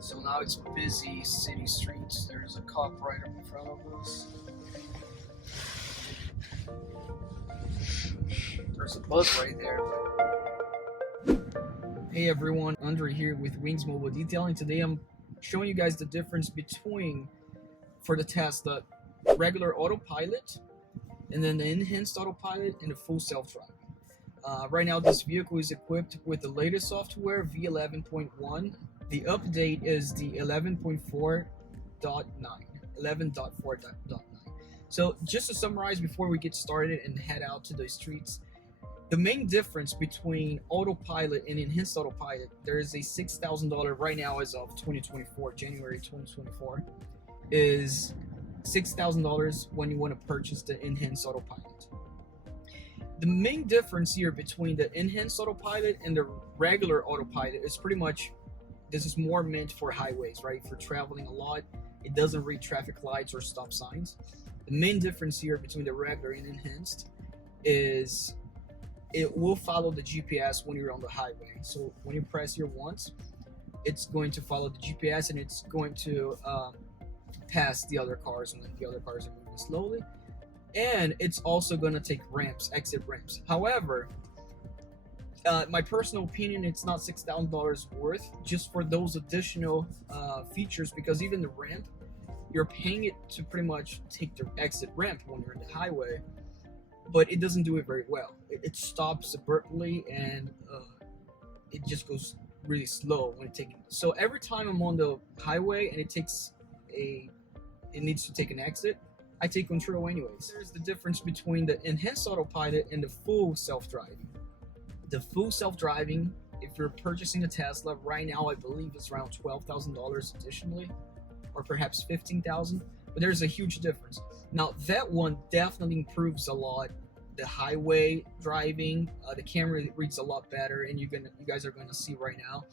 So now it's busy city streets. There's a cop right up in front of us. There's a bus right there. Hey everyone, Andre here with Wings Mobile Detailing. Today I'm showing you guys the difference between, for the Tesla, regular autopilot and then the enhanced autopilot and the full self-driving. Right now this vehicle is equipped with the latest software V11.1. The update is the 11.4.9. So just to summarize before we get started and head out to the streets, the main difference between autopilot and enhanced autopilot, there is a $6,000 right now as of 2024, January 2024, is $6,000 when you want to purchase the enhanced autopilot. The main difference here between the enhanced autopilot and the regular autopilot is pretty much, this is more meant for highways, right? For traveling a lot. It doesn't read traffic lights or stop signs. The main difference here between the regular and enhanced is it will follow the GPS when you're on the highway. So when you press here once, it's going to follow the GPS and it's going to pass the other cars when the other cars are moving slowly. And it's also going to take ramps, exit ramps. However, my personal opinion, it's not $6,000 worth just for those additional features, because even the ramp, you're paying it to pretty much take the exit ramp when you're in the highway, but it doesn't do it very well. It stops abruptly and it just goes really slow when it takes. So every time I'm on the highway and it needs to take an exit, I take control anyways. There's the difference between the enhanced autopilot and the full self-driving. The full self-driving, if you're purchasing a Tesla right now, I believe it's around $12,000 additionally, or perhaps $15,000. But there's a huge difference. Now that one definitely improves a lot. The highway driving, the camera reads a lot better, and you guys are going to see right now.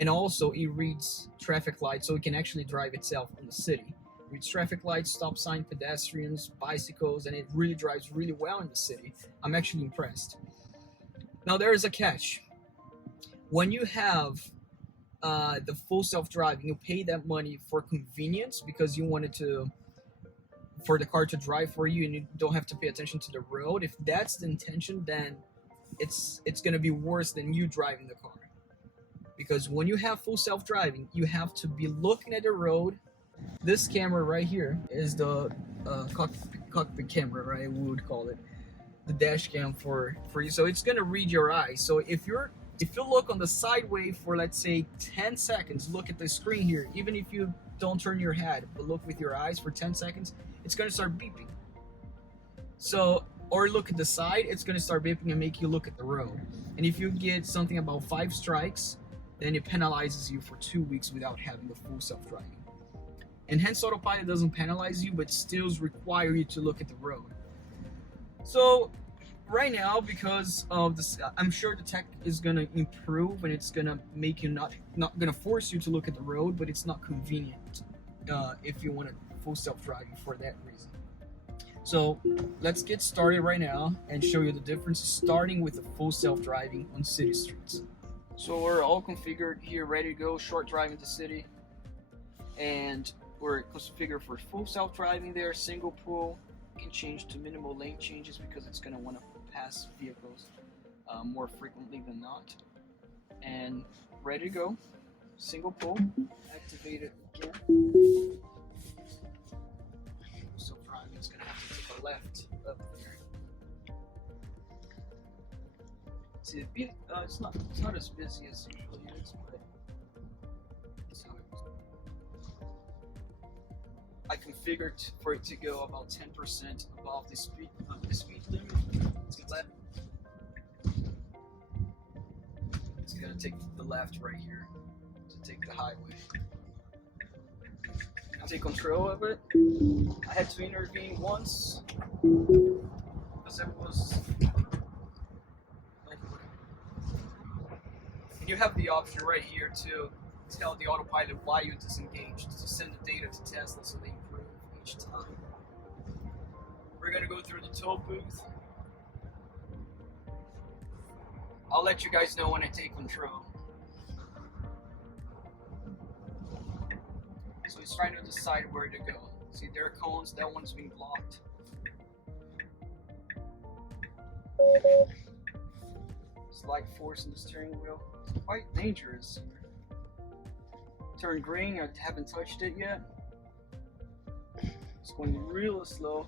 And also it reads traffic lights, so it can actually drive itself in the city. It reads traffic lights, stop sign, pedestrians, bicycles, and it really drives really well in the city. I'm actually impressed. Now there is a catch. When you have the full self-driving, you pay that money for convenience because you wanted for the car to drive for you and you don't have to pay attention to the road. If that's the intention, then it's going to be worse than you driving the car. Because when you have full self-driving, you have to be looking at the road. This camera right here is the cockpit camera, right? We would call it the dash cam for you. So it's gonna read your eyes. So if you look on the sideway for, let's say, 10 seconds, look at the screen here, even if you don't turn your head but look with your eyes for 10 seconds, it's gonna start beeping. So, or look at the side, it's gonna start beeping and make you look at the road. And if you get something about 5 strikes, then it penalizes you for 2 weeks without having the full self-driving. Enhanced autopilot doesn't penalize you, but still require you to look at the road. So right now, because of this, I'm sure the tech is gonna improve and it's gonna make you not gonna force you to look at the road, but it's not convenient if you want a full self-driving for that reason. So let's get started right now and show you the difference, starting with the full self-driving on city streets. So we're all configured here, ready to go, short drive into city, and we're configured for full self-driving there, single pull. Can change to minimal lane changes because it's going to want to pass vehicles more frequently than not. And ready to go. Single pull. Activate it again. So driving is going to have to take a left up there. See, it's not as busy as it usually is, but that's how it is. I configured for it to go about 10% above the speed limit. It's gonna take the left right here to take the highway. Take control of it. I had to intervene once because it was. And you have the option right here to tell the autopilot why you disengaged, to send the data to Tesla so they improve each time. We're gonna go through the toll booth. I'll let you guys know when I take control. So he's trying to decide where to go. See, there are cones, that one's being blocked. Slight force in the steering wheel. It's quite dangerous here. Turn green, I haven't touched it yet. It's going real slow.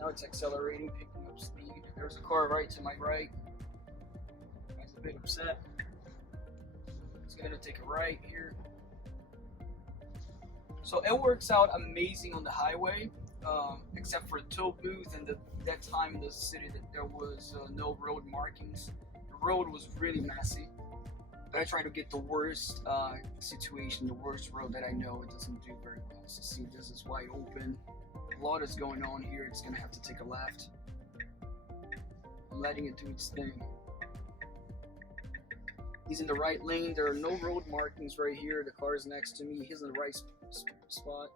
Now it's accelerating, picking up speed. There's a car right to my right. Guy's a bit upset. It's gonna take a right here. So it works out amazing on the highway, except for the toll booth and that time in the city that there was no road markings. The road was really messy. But I try to get the worst situation, the worst road that I know. It doesn't do very well. So see, this is wide open. A lot is going on here. It's gonna have to take a left. I'm letting it do its thing. He's in the right lane. There are no road markings right here. The car is next to me. He's in the right spot.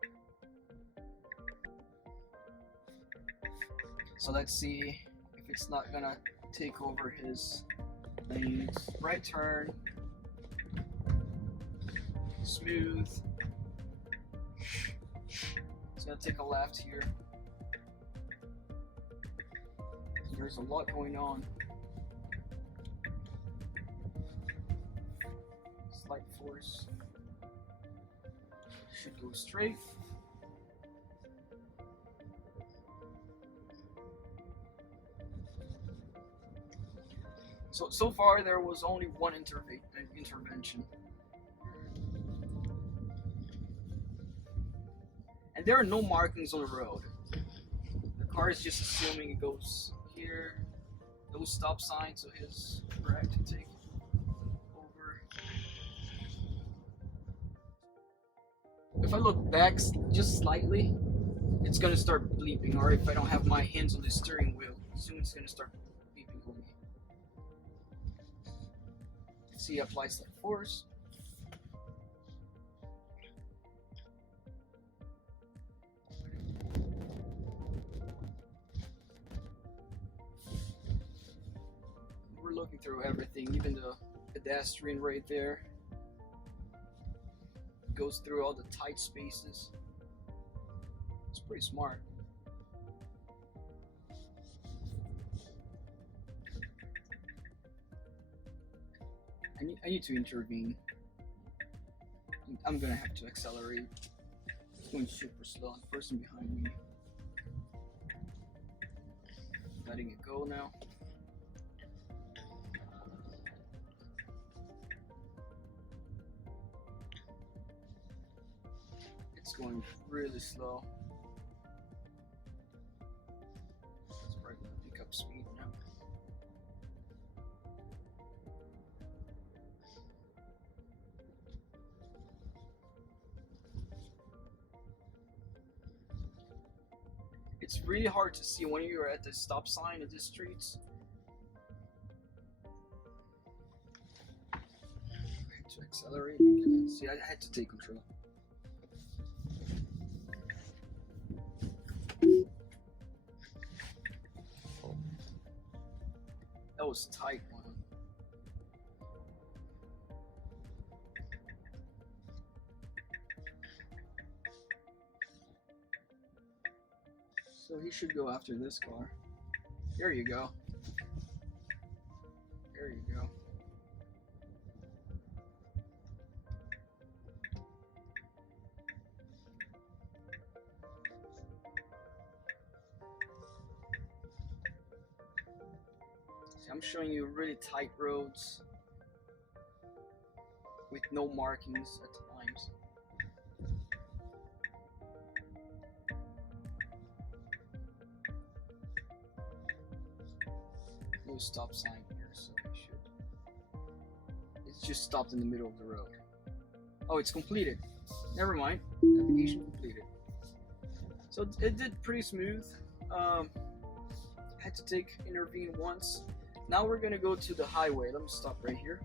So let's see if it's not gonna take over his lanes. Right turn. Smooth. It's gonna take a left here. There's a lot going on. Slight force. Should go straight. So far there was only one intervention. And there are no markings on the road. The car is just assuming it goes here. No stop sign, so his correct to take over. If I look back just slightly, it's gonna start bleeping, or if I don't have my hands on the steering wheel, soon it's gonna start bleeping on me. See, apply slight force. We're looking through everything, even the pedestrian right there. Goes through all the tight spaces. It's pretty smart. I need to intervene. I'm gonna have to accelerate. It's going super slow. The person behind me. Letting it go now. It's going really slow. It's probably gonna pick up speed now. It's really hard to see when you're at the stop sign of the streets. I had to accelerate. See, I had to take control. That was a tight one. So he should go after this car. There you go. There you go. See, I'm showing you really tight roads with no markings at times. No stop sign here, so I should. It's just stopped in the middle of the road. Oh, it's completed. Never mind. Navigation completed. So it did pretty smooth. Had to intervene once. Now we're gonna go to the highway. Let me stop right here.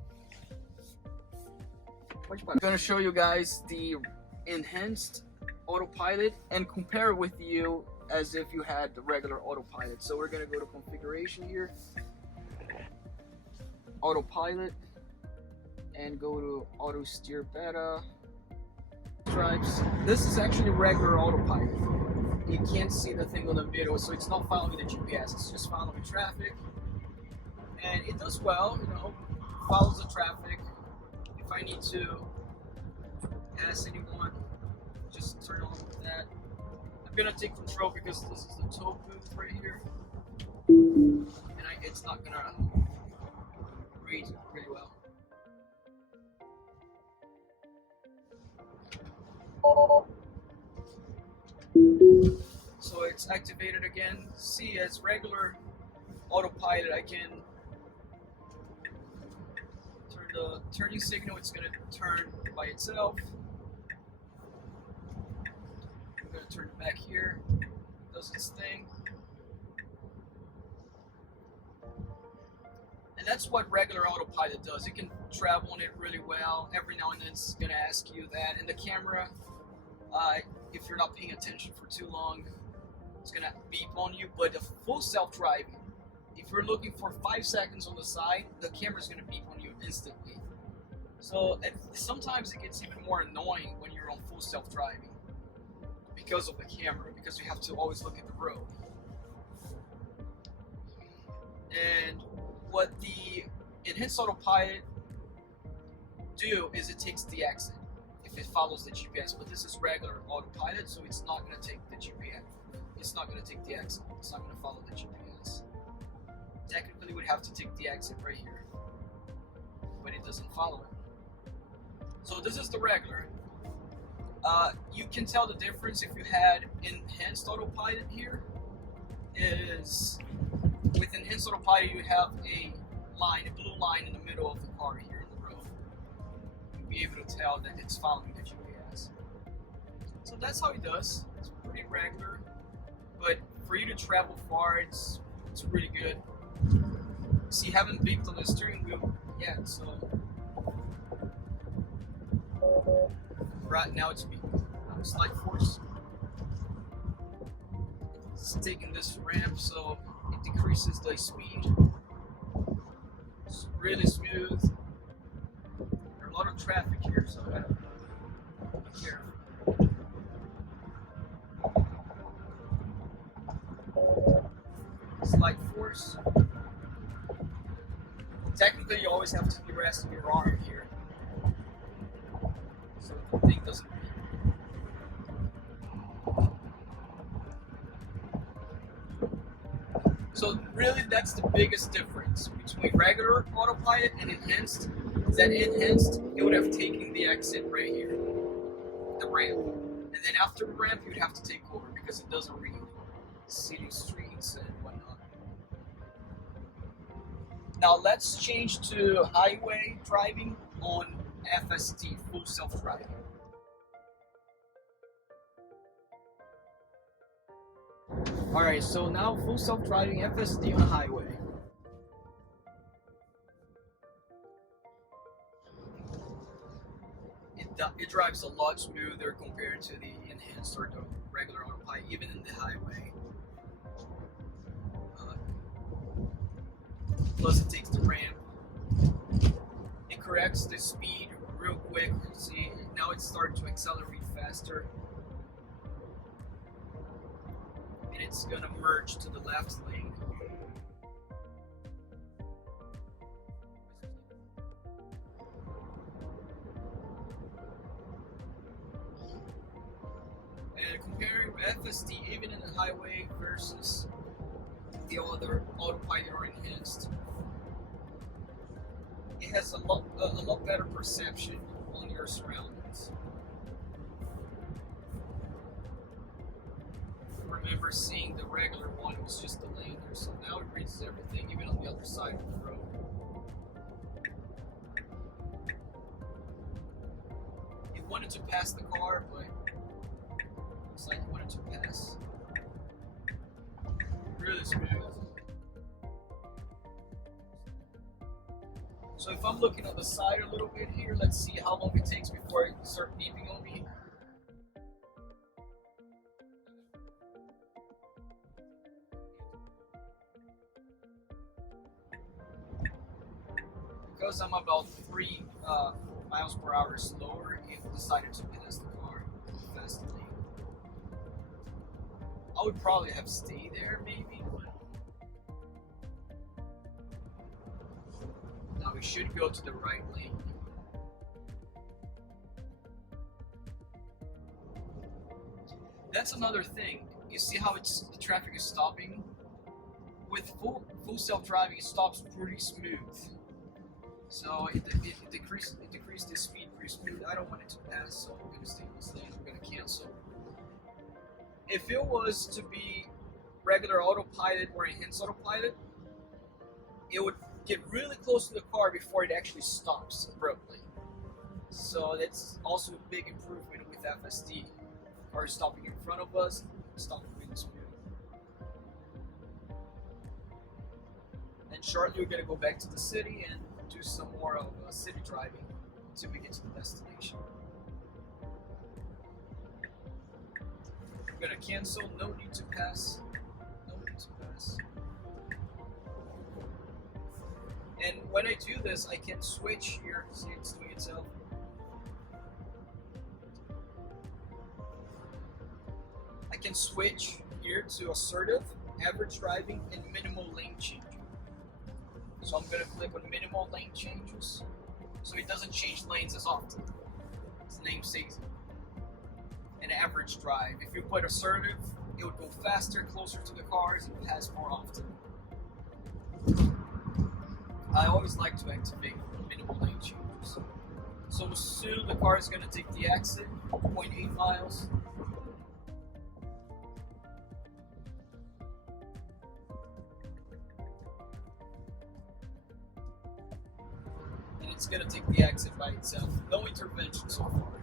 I'm gonna show you guys the enhanced autopilot and compare it with you as if you had the regular autopilot. So we're gonna go to configuration here, autopilot, and go to auto steer beta. self-drives. This is actually regular autopilot. You can't see the thing on the middle, so it's not following the GPS. It's just following traffic, and it does well. You know, follows the traffic. If I need to ask anyone, just turn on with that. I'm gonna take control because this is the toll booth right here, and it's not gonna read really well. So it's activated again. See, as regular autopilot, I can turn the turning signal. It's gonna turn by itself. I'm gonna turn it back here. Does its thing. And that's what regular autopilot does. It can travel on it really well. Every now and then it's gonna ask you that. And the camera, if you're not paying attention for too long, it's gonna beep on you. But the full self-driving, if you're looking for 5 seconds on the side, the camera's gonna beep on you instantly. So sometimes it gets even more annoying when you're on full self-driving because of the camera, because you have to always look at the road. And what the enhanced autopilot do is it takes the exit if it follows the GPS, but this is regular autopilot, so it's not going to take the GPS. It's not going to take the exit. It's not going to follow the GPS. Technically, it would have to take the exit right here, but it doesn't follow it. So this is the regular. You can tell the difference if you had enhanced autopilot here. Is with enhanced autopilot, you have a line, a blue line in the middle of the car here in the road. You'll be able to tell that it's following the GPS. So that's how it does. It's pretty regular, but for you to travel far, it's really good. See, you haven't beeped on the steering wheel yet, so right now it's beeping. Slight force. It's taking this ramp, so it decreases the speed. It's really smooth. There's a lot of traffic here, so I gotta be careful. Slight force. Technically, you always have to be resting your arm here, so the thing doesn't. So really, that's the biggest difference between regular autopilot and enhanced. Is that enhanced, it would have taken the exit right here, the ramp, and then after the ramp, you'd have to take over because it doesn't read city streets and whatnot. Now let's change to highway driving on FSD, full self-driving. Alright, so now full self-driving FSD on a highway. It drives a lot smoother compared to the enhanced or the regular autopilot, even in the highway. Plus it takes the ramp. It corrects the speed real quick. See, now it's starting to accelerate faster. And it's gonna merge to the left lane. And comparing FSD even in the highway versus the other autopilot or enhanced, it has a lot better perception on your surroundings. I remember seeing the regular one, it was just the lane there, so now it reads everything, even on the other side of the road. It wanted to pass the car, but looks like it wanted to pass. Really smooth. So if I'm looking on the side a little bit here, let's see how long it takes before it starts beeping on me. Because I'm about 3 miles per hour slower, it decided to pass the car. fast lane. I would probably have stayed there maybe. Now we should go to the right lane. That's another thing. You see how the traffic is stopping? With full self-driving, it stops pretty smooth. So it decreased the speed pretty smooth. I don't want it to pass, so I'm gonna stay in this lane. I'm gonna cancel. If it was to be regular autopilot or enhanced autopilot, it would get really close to the car before it actually stops abruptly. So that's also a big improvement with FSD. The car is stopping in front of us, stopping really smooth. And shortly we're gonna go back to the city and do some more of city driving until we get to the destination. I'm gonna cancel, no need to pass. No need to pass. And when I do this, I can switch here. See, it's doing itself. I can switch here to assertive, average driving, and minimal lane change. So I'm going to click on minimal lane changes, so it doesn't change lanes as often. Its name says it. An average drive. If you put assertive, it would go faster, closer to the cars, and pass more often. I always like to activate minimal lane changes. So soon the car is going to take the exit, 0.8 miles. And it's going to take the exit by itself. No intervention so far.